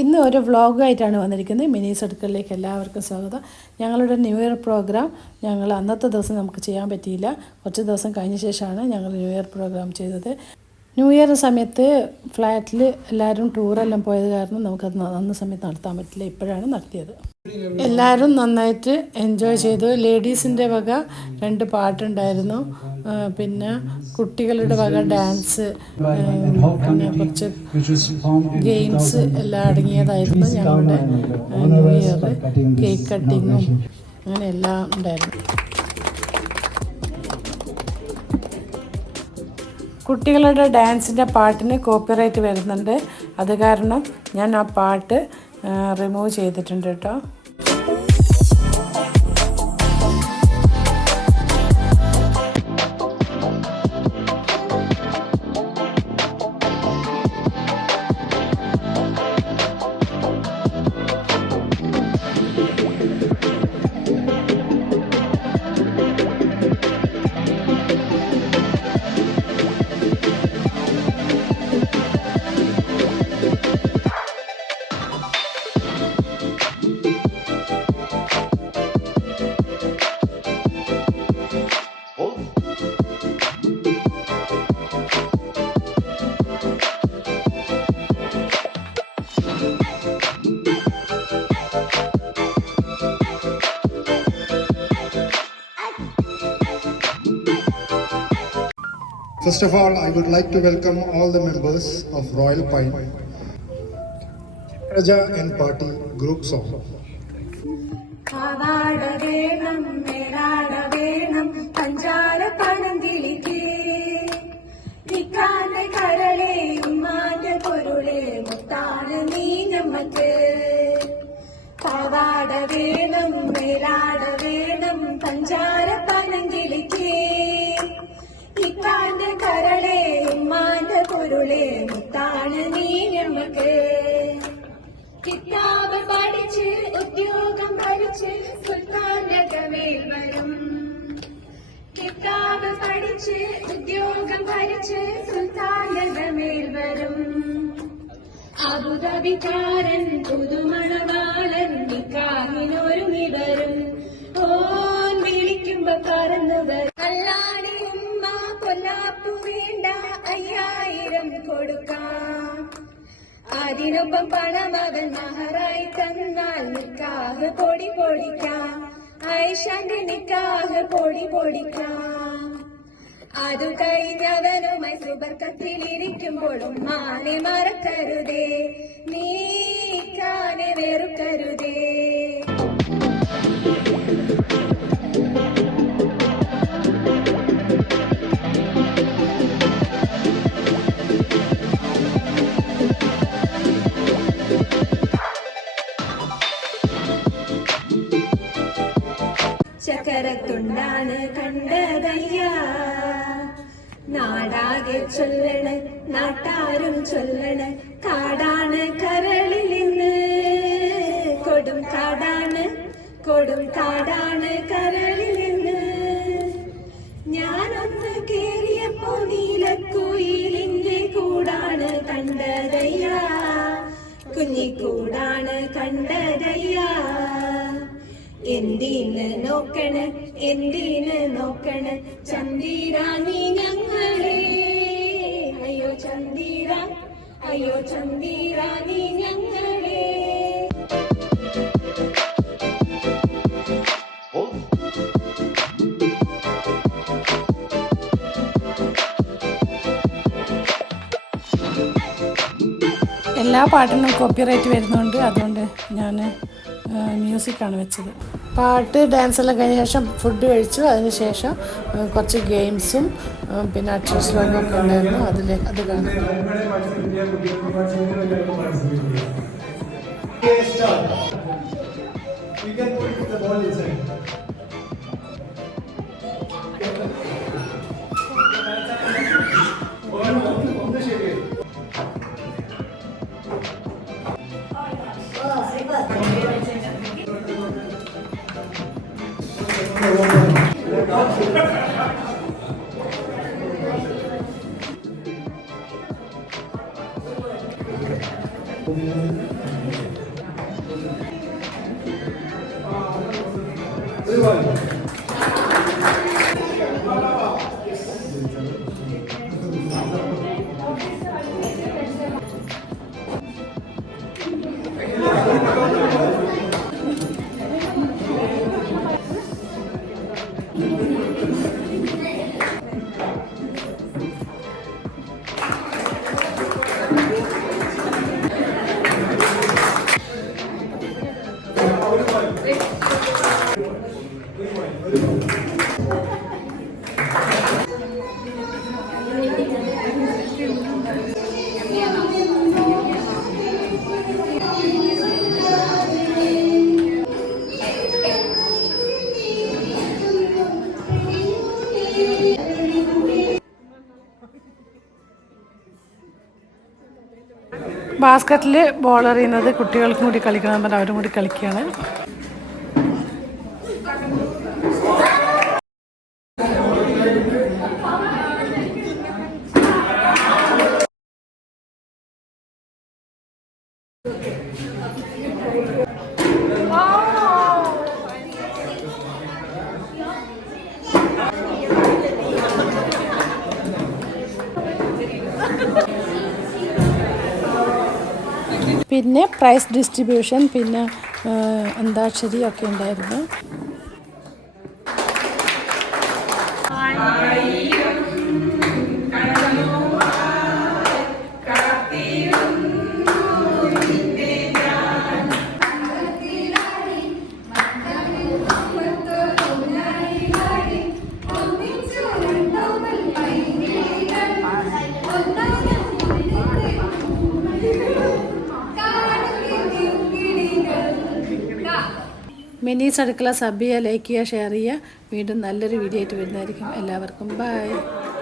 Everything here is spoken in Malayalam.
ഇന്ന് ഒരു വ്ളോഗായിട്ടാണ് വന്നിരിക്കുന്നത്. മിനീസ് അടുക്കളയിലേക്ക് എല്ലാവർക്കും സ്വാഗതം. ഞങ്ങളുടെ ന്യൂ ഇയർ പ്രോഗ്രാം ഞങ്ങൾ അന്നത്തെ ദിവസം നമുക്ക് ചെയ്യാൻ പറ്റിയില്ല. കുറച്ച് ദിവസം കഴിഞ്ഞ ശേഷമാണ് ഞങ്ങൾ ന്യൂ ഇയർ പ്രോഗ്രാം ചെയ്തത്. ന്യൂ ഇയർ സമയത്ത് ഫ്ലാറ്റിൽ എല്ലാവരും ടൂറെല്ലാം പോയത് കാരണം നമുക്കത് അന്ന സമയത്ത് നടത്താൻ പറ്റില്ല. ഇപ്പോഴാണ് നടത്തിയത്. എല്ലാവരും നന്നായിട്ട് എൻജോയ് ചെയ്തു. ലേഡീസിൻ്റെ വക 2 പാട്ടുണ്ടായിരുന്നു, പിന്നെ കുട്ടികളുടെ വക ഡാൻസ്, പിന്നെ കുറച്ച് ഗെയിംസ് എല്ലാം അടങ്ങിയതായിരുന്നു ഞങ്ങളുടെ ന്യൂ ഇയർ. കേക്ക് കട്ടിങ്ങും അങ്ങനെ എല്ലാം ഉണ്ടായിരുന്നു. കുട്ടികളുടെ ഡാൻസിൻ്റെ പാട്ടിന് കോപ്പിറൈറ്റ് വരുന്നുണ്ട്. അത് കാരണം ഞാൻ ആ പാട്ട് റിമൂവ് ചെയ്തിട്ടുണ്ട് കേട്ടോ. First of all, I would like to welcome all the members of Royal Pine Raja and Party Group Song. കിതാബ് പഠിച്ച് ഉദ്യോഗം ഭരിച്ച് സുൽത്താന്റെ മേൽ വരും. കിതാബ് പഠിച്ച് ഉദ്യോഗം ഭരിച്ച് സുൽത്താന്റെ മേൽ വരും. അബുദാബിക്കാരൻ പുതുമണവാളൻ നിക്കാഹിനൊരുങ്ങി വരും. ഓൻ വിളിക്കുമ്പോ പറന്നു വരും. കല്ലാടി ഉമ്മ കൊല്ലാപ്പു വേണ്ട 5000 കൊടുക്കാം. അതിനൊപ്പം പണം അവൻ മഹറായി തന്നാൽ നിക്കാഹ് പൊടി പൊടിക്കാം. ആയിഷാന്റെ നിക്കാഹ് പൊടി പൊടിക്കാം. അതു കഴിഞ്ഞവനുമായി സുബർക്കത്തിലിരിക്കുമ്പോഴും മാനെ മറക്കരുതേ, നീക്കാനെ വെറുക്കരുതേ. ചക്കരത്തുണ്ടാണ് കണ്ടതയ്യ, നാടാകെ ചൊല്ലണ നാട്ടാരും ചൊല്ലണ കാടാണ് കരളിൽ നിന്ന്. കൊടും കാടാണ് കരളിൽ നിന്ന്. ഞാനൊന്ന് കേറിയപ്പോ നീലക്കുയിലിന്റെ കൂടാണ് കണ്ടതയ്യ, കുഞ്ഞിക്കൂടാണ് കണ്ടതയ്യ. എന്തിന് നോക്കണ് ചന്ദിരാ നീ ഞങ്ങളെ. അയ്യോ ചന്ദിരാ നീ ഞങ്ങളെ. എല്ലാ പാട്ടിനും കോപ്പിറൈറ്റ് വരുന്നുണ്ട്. അതുകൊണ്ട് ഞാൻ മ്യൂസിക്കാണ് വെച്ചത്. പാട്ട് ഡാൻസെല്ലാം കഴിഞ്ഞ ശേഷം ഫുഡ് കഴിച്ചു. അതിന് ശേഷം കുറച്ച് ഗെയിംസും പിന്നെ അക്ഷരശ്ലോകമൊക്കെ ഉണ്ടായിരുന്നു. അത് കാണും. ബാസ്ക്കറ്റിൽ ബോൾ എറിയുന്നത് കുട്ടികൾക്കും കൂടി കളിക്കണം പറഞ്ഞാൽ അവരും കൂടി കളിക്കുകയാണ്. പിന്നെ പ്രൈസ് ഡിസ്ട്രിബ്യൂഷൻ, പിന്നെ അന്താക്ഷരി ഒക്കെ ഉണ്ടായിരുന്നു. മിനീസ് അടുക്കള സബ് ചെയ്യുക, ലൈക്ക് ചെയ്യുക, ഷെയർ ചെയ്യുക. വീണ്ടും നല്ലൊരു വീഡിയോ ആയിട്ട് വരുന്നതായിരിക്കും. എല്ലാവർക്കും ബൈ.